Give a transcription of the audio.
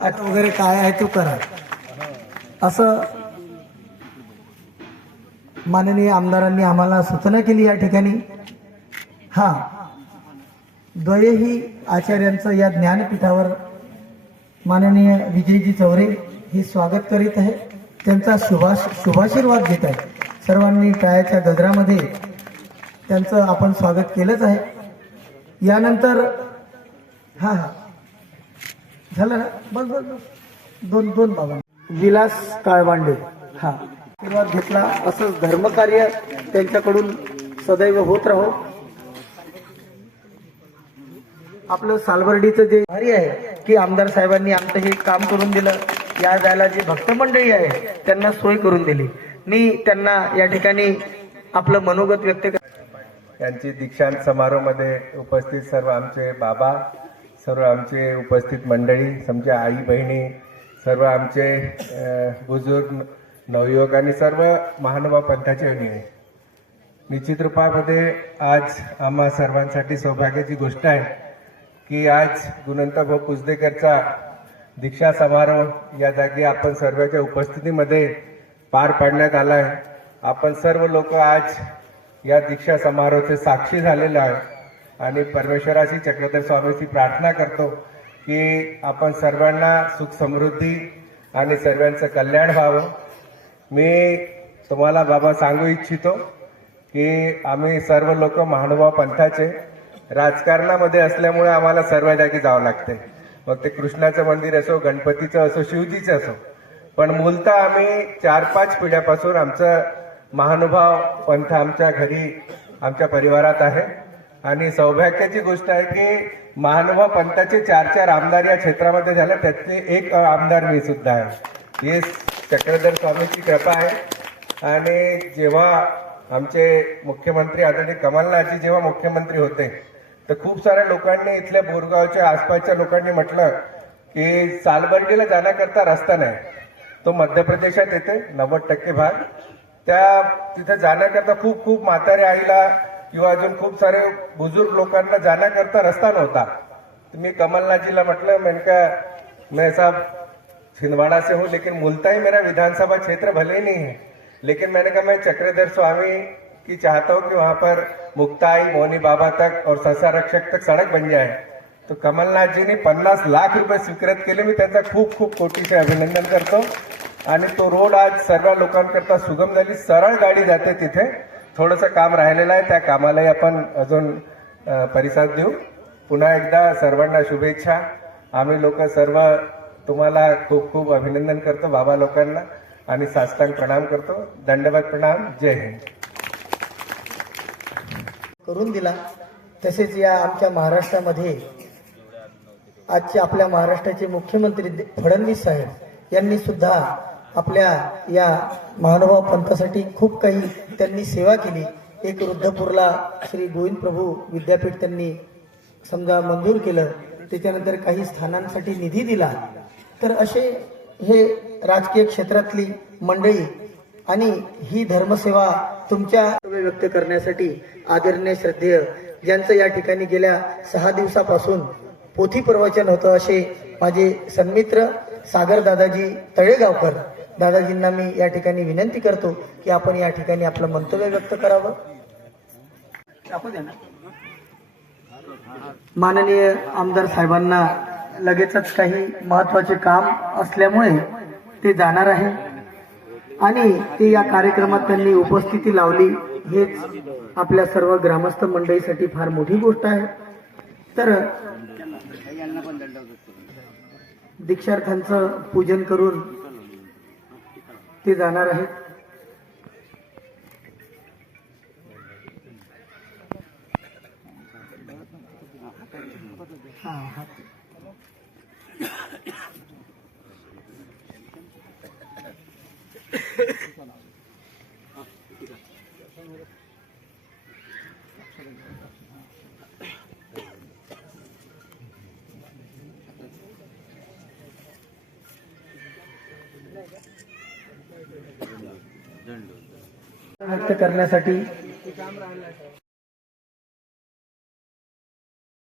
अट वगैरे काय आहे तो करा. असं माननीय आमदारांनी आम्हाला सूचना केली या ठिकाणी. हा. द्वयही आचार्यांचं या ज्ञानपीठावर माननीय विजयजी चौरे हे स्वागत करीत आहे. त्यांचा शुभाश शुभाशीर्वाद घेत आहे. सर्वांनी टाळ्याच्या गजरामध्ये त्यांचं आपण स्वागत केलंच आहे. यानंतर हा हा. झालं ना? बस बस बस. दोन दोन बाबा. विलास काळवांडे. हा. आशीर्वाद घेतला. असंच धर्मकार्य त्यांच्याकडून सदैव होत राहो. आपलं सालबर्डीचं जे भारी आहे की आमदार साहेबांनी आमचं हे काम करून दिलं. या जायला जे भक्त मंडळी आहे त्यांना सोय करून दिली. मी त्यांना या ठिकाणी आपलं मनोगत व्यक्त कर यांची दीक्षांत समारोहमध्ये उपस्थित सर्व आमचे बाबा सर्व आमचे उपस्थित मंडळी समजा आई बहिणी सर्व आमचे बुजुर्ग नवयुवक आणि सर्व महानुभाव पंथाचे अनिय निश्चित रूपामध्ये आज आम्हा सर्वांसाठी सौभाग्याची गोष्ट आहे की आज गुणवंत भाऊ कुसदेकरचा दीक्षा समारोह या जागी आपण सर्वांच्या उपस्थितीमध्ये पार पाडण्यात आला आहे आपण सर्व लोक आज या दीक्षा समारोहाचे साक्षी झालेलो आहे. आणि परमेश्वराशी चक्रधर स्वामीची प्रार्थना करतो की आपण सर्वांना सुख समृद्धी आणि सर्वांचं कल्याण व्हावं. मी तुम्हाला बाबा सांगू इच्छितो की आम्ही सर्व लोक महानुभाव पंथाचे. राजकारणामध्ये असल्यामुळे आम्हाला सर्व जागी जावं लागते. मग ते कृष्णाचं मंदिर असो गणपतीचं असो शिवजीचं असो. पण मूलतः आम्ही चार पाच पिढ्यापासून आमचं महानुभाव पंथ आमच्या घरी आमच्या परिवारात आहे. आणि सौभाग्याची गोष्ट आहे की महानुभाव पंथाचे चार चार आमदार या क्षेत्रामध्ये झाले. त्यातले एक आमदार मी सुद्धा आहे. हे चक्रधर स्वामीची कृपा आहे. आणि जेव्हा आमचे मुख्यमंत्री आदरणीय कमलनाथजी जेव्हा मुख्यमंत्री होते तर खूप साऱ्या लोकांनी इथल्या बोरगावच्या आसपासच्या लोकांनी म्हटलं की सालबर्गीला जाण्याकरता रस्ता नाही. तो मध्य प्रदेशात येते नव्वद टक्के भाग. त्या तिथे जाण्याकरता खूप खूप म्हातारे आईला किंवा अजून खूप सारे बुजुर्ग लोकांना जाण्याकरता रस्ता नव्हता. तर मी कमलनाथजीला म्हटलं मैंने कहा मैं साहब छिंदवाड़ा से हूँ लेकिन मुलता ही मेरा विधानसभा क्षेत्र भले ही नहीं है लेकिन मैंने कहा मैं चक्रधर स्वामी की चाहता हूँ कि वहाँ पर मुक्ताई मोनी बाबा तक और ससा रक्षक तक सड़क बन जाए. तो कमलनाथजींनी पन्नास लाख रुपये स्वीकृत केले. मी त्यांचा खूप खूप कोटीचे अभिनंदन करतो. आणि तो रोड आज सर्व लोकांकरता सुगम झाली. सरळ गाडी जाते तिथे. थोडंसं काम राहिलेलं आहे त्या कामालाही आपण अजून परिसाद देऊ. पुन्हा एकदा सर्वांना शुभेच्छा. आम्ही लोक सर्व तुम्हाला खूप खूप अभिनंदन करतो बाबा लोकांना. आणि साष्टांग प्रणाम करतो. दंडवत प्रणाम. जय हिंद. करून दिला. तसेच या आमच्या महाराष्ट्रामध्ये आजचे आपल्या महाराष्ट्राचे मुख्यमंत्री फडणवीस साहेब यांनी सुद्धा आपल्या या महानुभाव पंथासाठी खूप काही त्यांनी सेवा केली. एक रुद्धपूरला श्री गोविंद प्रभू विद्यापीठ त्यांनी समजा मंजूर केलं त्याच्यानंतर काही स्थानांसाठी निधी दिला. तर असे हे राजकीय क्षेत्रातली मंडळी आणि ही धर्मसेवा तुमच्या व्यक्त करण्यासाठी आदरणीय श्रद्धेय ज्यांचं या ठिकाणी गेल्या सहा दिवसापासून पोथी प्रवचन होतं असे माझे सन्मित्र सागर दादाजी तळेगावकर दादाजींना मी या ठिकाणी विनंती करतो की आपण या ठिकाणी आपलं मंतव्य व्यक्त करावं. माननीय आमदार साहेबांना लगेचच काही महत्त्वाचे काम असल्यामुळे ते जाणार आहे. आणि ते या कार्यक्रमात त्यांनी उपस्थिती लावली हेच आपल्या सर्व ग्रामस्थ मंडळीसाठी फार मोठी गोष्ट आहे. तर दीक्षार्थांचं पूजन करून ते जाणार आहेत Thank you. व्यक्त करण्यासाठी